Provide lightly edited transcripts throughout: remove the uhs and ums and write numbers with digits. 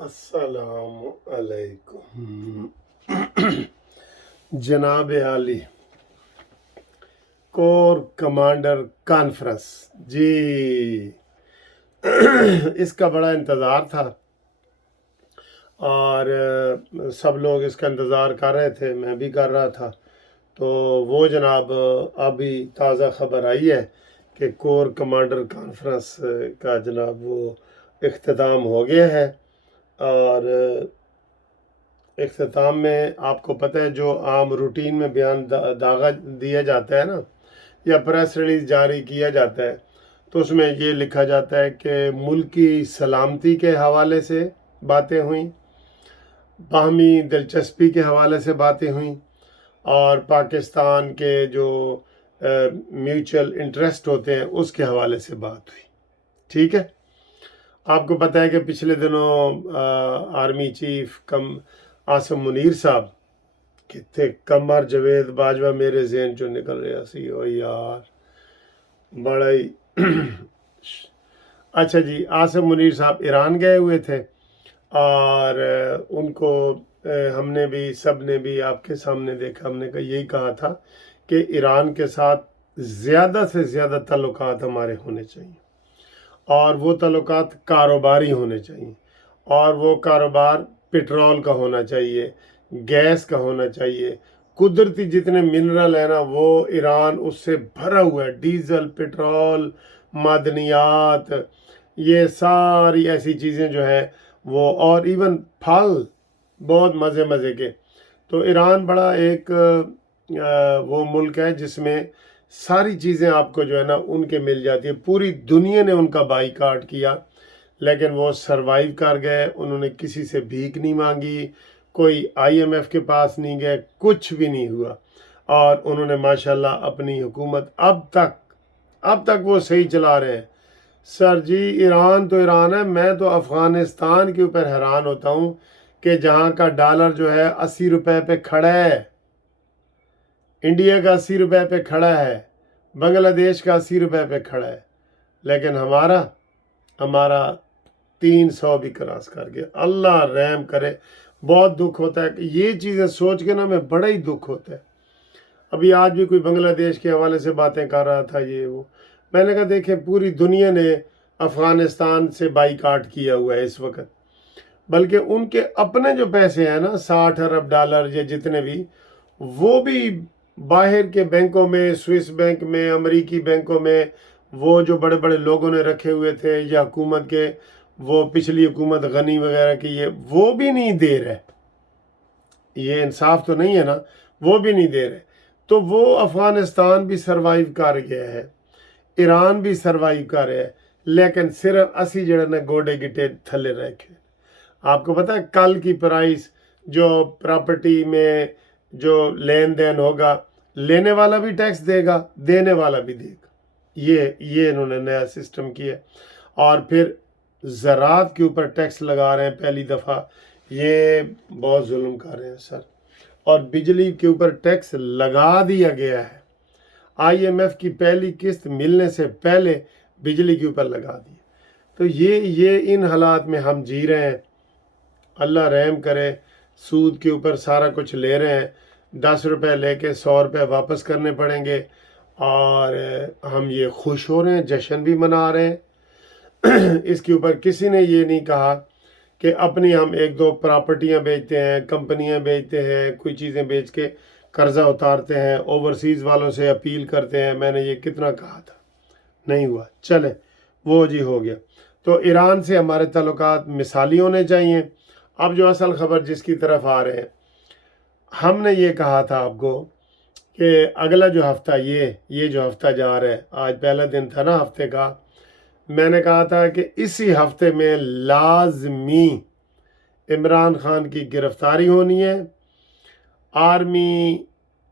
अस्सलाम अलैकुम। जनाब आली कोर कमांडर कॉन्फ्रेंस जी। इसका बड़ा इंतज़ार था और सब लोग इसका इंतज़ार कर रहे थे, मैं भी कर रहा था। तो वो जनाब अभी ताज़ा खबर आई है कि कोर कमांडर कॉन्फ्रेंस का जनाब वो इख्तिताम हो गया है। और इख्तिताम में आपको पता है जो आम रूटीन में बयान दागा दिया जाता है ना, या प्रेस रिलीज जारी किया जाता है, तो उसमें ये लिखा जाता है कि मुल्क की सलामती के हवाले से बातें हुई, बाहमी दिलचस्पी के हवाले से बातें हुई, और पाकिस्तान के जो म्यूचुअल इंटरेस्ट होते हैं उसके हवाले से बात हुई। ठीक है, आपको पता है कि पिछले दिनों आर्मी चीफ आसिम मुनीर साहब कितने कमर जवेद बाजवा मेरे जहन चो निकल रहा सी। ओ यार बड़ा ही अच्छा जी, आसिम मुनीर साहब ईरान गए हुए थे और उनको हमने भी सब ने भी आपके सामने देखा। हमने यही कहा था कि ईरान के साथ ज़्यादा से ज़्यादा ताल्लुकात हमारे होने चाहिए, और वो ताल्लुकात कारोबारी होने चाहिए, और वो कारोबार पेट्रोल का होना चाहिए, गैस का होना चाहिए, कुदरती जितने मिनरल है ना वो ईरान उससे भरा हुआ है, डीजल, पेट्रोल, मादनियात, ये सारी ऐसी चीज़ें जो है वो, और इवन फल बहुत मज़े मज़े के। तो ईरान बड़ा एक वो मुल्क है जिसमें सारी चीज़ें आपको जो है ना उनके मिल जाती है। पूरी दुनिया ने उनका बाईकाट किया, लेकिन वो सरवाइव कर गए। उन्होंने किसी से भीख नहीं मांगी, कोई IMF के पास नहीं गए, कुछ भी नहीं हुआ, और उन्होंने माशाल्लाह अपनी हुकूमत अब तक वो सही चला रहे हैं। सर जी, ईरान तो ईरान है। मैं तो अफ़गानिस्तान के ऊपर हैरान होता हूँ कि जहाँ का डॉलर जो है 80 रुपए पे खड़ा है, इंडिया का 80 रुपए पे खड़ा है, बांग्लादेश का 80 रुपए पे खड़ा है, लेकिन हमारा 300 भी क्रॉस कर गया। अल्लाह रहम करे। बहुत दुख होता है कि ये चीज़ें सोच के ना मैं बड़ा ही दुख होता है। अभी आज भी कोई बांग्लादेश के हवाले से बातें कर रहा था, ये वो। मैंने कहा देखें, पूरी दुनिया ने अफ़गानिस्तान से बाईकाट किया हुआ है इस वक्त, बल्कि उनके अपने जो पैसे हैं ना 60 अरब डॉलर या जितने भी, वो भी बाहर के बैंकों में, स्विस बैंक में, अमेरिकी बैंकों में, वो जो बड़े बड़े लोगों ने रखे हुए थे, या हुकूमत के वो पिछली हुकूमत गनी वगैरह की, ये वो भी नहीं दे रहे। ये इंसाफ तो नहीं है ना, वो भी नहीं दे रहे। तो वो अफ़गानिस्तान भी सरवाइव कर गया है, ईरान भी सरवाइव कर रहा है, लेकिन सिर्फ असी जड़े ने गोडे गिटे थले रखे। आपको पता है कल की प्राइस जो प्रॉपर्टी में जो लेन देन होगा, लेने वाला भी टैक्स देगा, देने वाला भी देगा। ये इन्होंने नया सिस्टम किया। और फिर ज़रात के ऊपर टैक्स लगा रहे हैं पहली दफ़ा, ये बहुत जुल्म कर रहे हैं सर। और बिजली के ऊपर टैक्स लगा दिया गया है, IMF की पहली किस्त मिलने से पहले बिजली के ऊपर लगा दी। तो ये इन हालात में हम जी रहे हैं। अल्लाह रहम करे। सूद के ऊपर सारा कुछ ले रहे हैं, 10 रुपये लेके 100 रुपये वापस करने पड़ेंगे, और हम ये खुश हो रहे हैं, जश्न भी मना रहे हैं। इसके ऊपर किसी ने ये नहीं कहा कि अपनी हम एक दो प्रॉपर्टियां बेचते हैं, कंपनियां बेचते हैं, कोई चीज़ें बेच के कर्जा उतारते हैं, ओवरसीज़ वालों से अपील करते हैं। मैंने ये कितना कहा था, नहीं हुआ। चले, वो जी हो गया। तो ईरान से हमारे ताल्लुकात मिसाली होने चाहिए। अब जो असल खबर जिसकी तरफ आ रहे हैं, हमने ये कहा था आपको कि अगला जो हफ्ता, ये जो हफ्ता जा रहा है, आज पहला दिन था ना हफ्ते का, मैंने कहा था कि इसी हफ्ते में लाजमी इमरान खान की गिरफ्तारी होनी है। आर्मी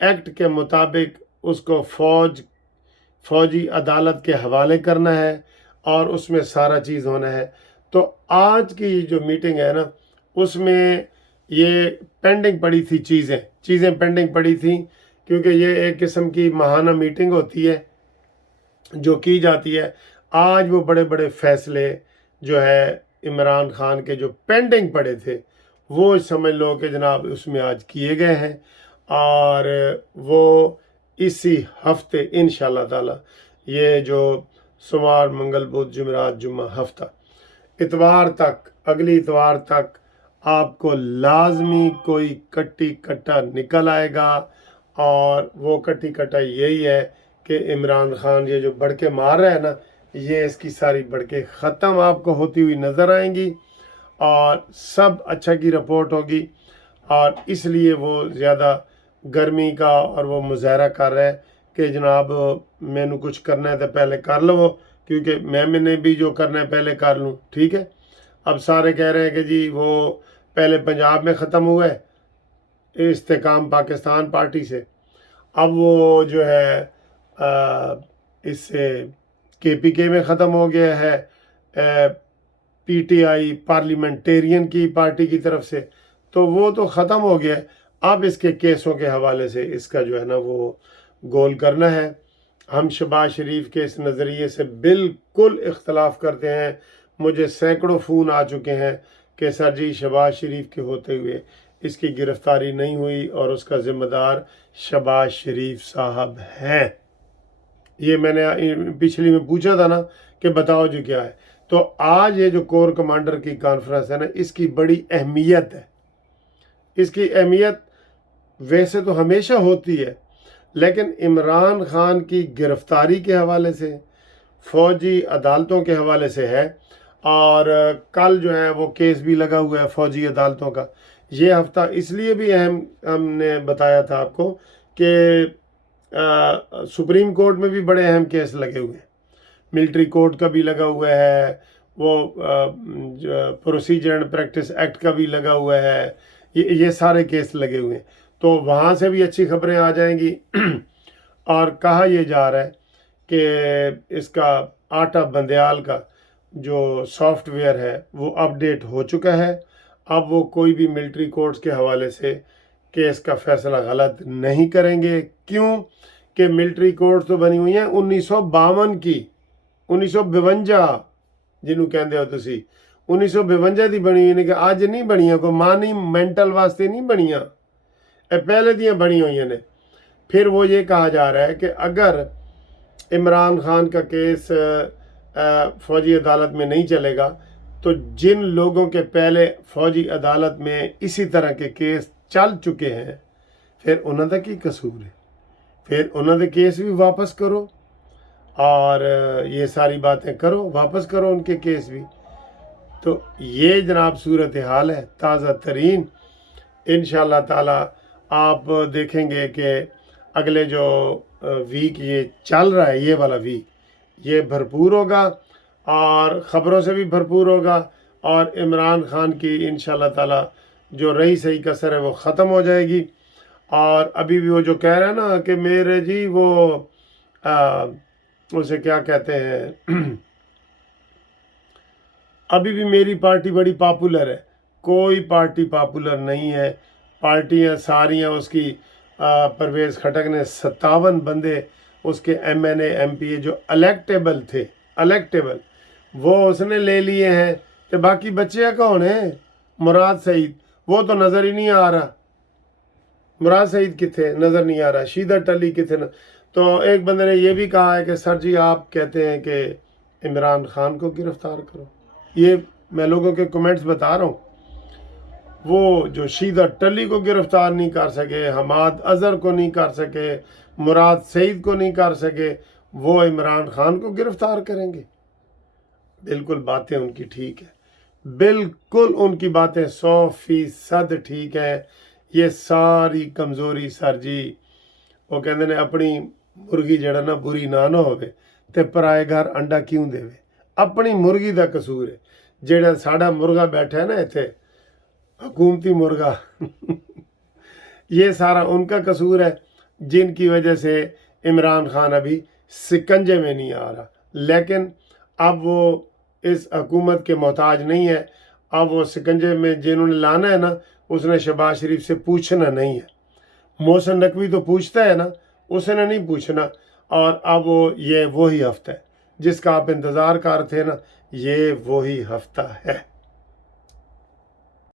एक्ट के मुताबिक उसको फौजी अदालत के हवाले करना है, और उसमें सारा चीज़ होना है। तो आज की जो मीटिंग है ना, उसमें ये पेंडिंग पड़ी थी, चीज़ें पेंडिंग पड़ी थी, क्योंकि ये एक किस्म की माहाना मीटिंग होती है जो की जाती है। आज वो बड़े बड़े फैसले जो है इमरान खान के जो पेंडिंग पड़े थे वो समझ लो कि जनाब उसमें आज किए गए हैं, और वो इसी हफ्ते इंशाल्लाह ताला, ये जो सोमवार मंगल बुध जुमेरात जुम्मा हफ्ता, इतवार तक, अगली इतवार तक आपको लाजमी कोई कट्टी कट्टा निकल आएगा। और वो कट्टी कट्टा यही है कि इमरान खान ये जो बड़के मार रहा है ना, ये इसकी सारी बड़के ख़त्म आपको होती हुई नज़र आएंगी और सब अच्छा की रिपोर्ट होगी। और इसलिए वो ज़्यादा गर्मी का और वो मुजाहरा कर रहा है कि जनाब मैंने कुछ करना है तो पहले कर लो, क्योंकि मैंने भी जो करना है पहले कर लूँ। ठीक है, अब सारे कह रहे हैं कि जी वो पहले पंजाब में ख़त्म हुआ है इस्तेकाम पाकिस्तान पार्टी से, अब वो जो है इससे KPK में ख़त्म हो गया है, PTI पार्लियामेंटेरियन की पार्टी की तरफ से, तो वो तो ख़त्म हो गया है। अब इसके केसों के हवाले से इसका जो है ना वो गोल करना है। हम शहबाज शरीफ के इस नज़रिए से बिल्कुल इख्तलाफ करते हैं। मुझे सैकड़ों फ़ोन आ चुके हैं कि सर जी शहबाज शरीफ के होते हुए इसकी गिरफ़्तारी नहीं हुई और उसका ज़िम्मेदार शहबाज शरीफ साहब हैं। ये मैंने पिछली में पूछा था ना कि बताओ जी क्या है। तो आज ये जो कोर कमांडर की कॉन्फ्रेंस है ना, इसकी बड़ी अहमियत है। इसकी अहमियत वैसे तो हमेशा होती है, लेकिन इमरान खान की गिरफ़्तारी के हवाले से, फ़ौजी अदालतों के हवाले से है। और कल जो है वो केस भी लगा हुआ है फ़ौजी अदालतों का। ये हफ्ता इसलिए भी अहम हमने बताया था आपको कि सुप्रीम कोर्ट में भी बड़े अहम केस लगे हुए हैं, मिलिट्री कोर्ट का भी लगा हुआ है, वो प्रोसीजर एंड प्रैक्टिस एक्ट का भी लगा हुआ है, ये सारे केस लगे हुए हैं। तो वहाँ से भी अच्छी खबरें आ जाएंगी। और कहा यह जा रहा है कि इसका आटा बंदयाल का जो सॉफ्टवेयर है वो अपडेट हो चुका है। अब वो कोई भी मिलिट्री कोर्ट्स के हवाले से केस का फैसला गलत नहीं करेंगे। क्यों कि मिलिट्री कोर्ट्स तो बनी हुई हैं 1952 की, 1952 जिन्हों कहते हो तुसी, 1952 की बनी हुई ने, कि अज नहीं बनिया, कोई मानी मैंटल वास्ते नहीं बनिया, पहले दियाँ बनी हुई ने। फिर वो ये कहा जा रहा है कि अगर इमरान खान का केस फ़ौजी अदालत में नहीं चलेगा तो जिन लोगों के पहले फ़ौजी अदालत में इसी तरह के केस चल चुके हैं, फिर उन्होंने की कसूर है, फिर उन्होंने केस भी वापस करो और ये सारी बातें करो, वापस करो उनके केस भी। तो ये जनाब सूरत हाल है ताज़ा तरीन। इंशाअल्लाह ताला आप देखेंगे कि अगले जो वीक ये चल रहा है, ये वाला वीक, ये भरपूर होगा और ख़बरों से भी भरपूर होगा। और इमरान खान की इंशाअल्लाह ताला जो रही सही कसर है वो ख़त्म हो जाएगी। और अभी भी वो जो कह रहे हैं ना कि मेरे जी वो उसे क्या कहते हैं अभी भी मेरी पार्टी बड़ी पॉपुलर है, कोई पार्टी पॉपुलर नहीं है। पार्टियां सारियां उसकी परवेज़ खटक ने 57 बंदे उसके MNA MPA जो इलेक्टेबल थे, इलेक्टेबल, वो उसने ले लिए हैं। तो बाकी बच्चे कौन है? मुराद सईद, वो तो नज़र ही नहीं आ रहा। मुराद सईद किथे नज़र नहीं आ रहा, शीदा टली किथे न। तो एक बंदे ने ये भी कहा है कि सर जी आप कहते हैं कि इमरान खान को गिरफ़्तार करो। ये मैं लोगों के कमेंट्स बता रहा हूँ। वो जो शीदा टली को गिरफ़्तार नहीं कर सके, हमाद अज़हर को नहीं कर सके, मुराद सईद को नहीं कर सके, वो इमरान खान को गिरफ़्तार करेंगे। बिल्कुल बातें उनकी ठीक है, बिल्कुल उनकी बातें 100% ठीक है। ये सारी कमज़ोरी सर जी वो कहते ने अपनी मुर्गी जड़ा ना बुरी ना होवे ते पराए घर अंडा क्यों देवे। अपनी मुर्गी का कसूर है। जेड़ा साड़ा मुर्गा बैठा है ना इत्थे, हुकूमती मुर्गा ये सारा उनका कसूर है, जिनकी वजह से इमरान खान अभी सिकंजे में नहीं आ रहा। लेकिन अब वो इस हुकूमत के मोहताज नहीं है। अब वो सिकंजे में जिन्होंने लाना है ना, उसने शहबाज शरीफ से पूछना नहीं है। मोहसिन नकवी तो पूछता है ना, उसने नहीं पूछना। और अब वो ये वही हफ्ता है جس کا آپ انتظار کر رہے تھے نا، یہ وہی ہفتہ ہے۔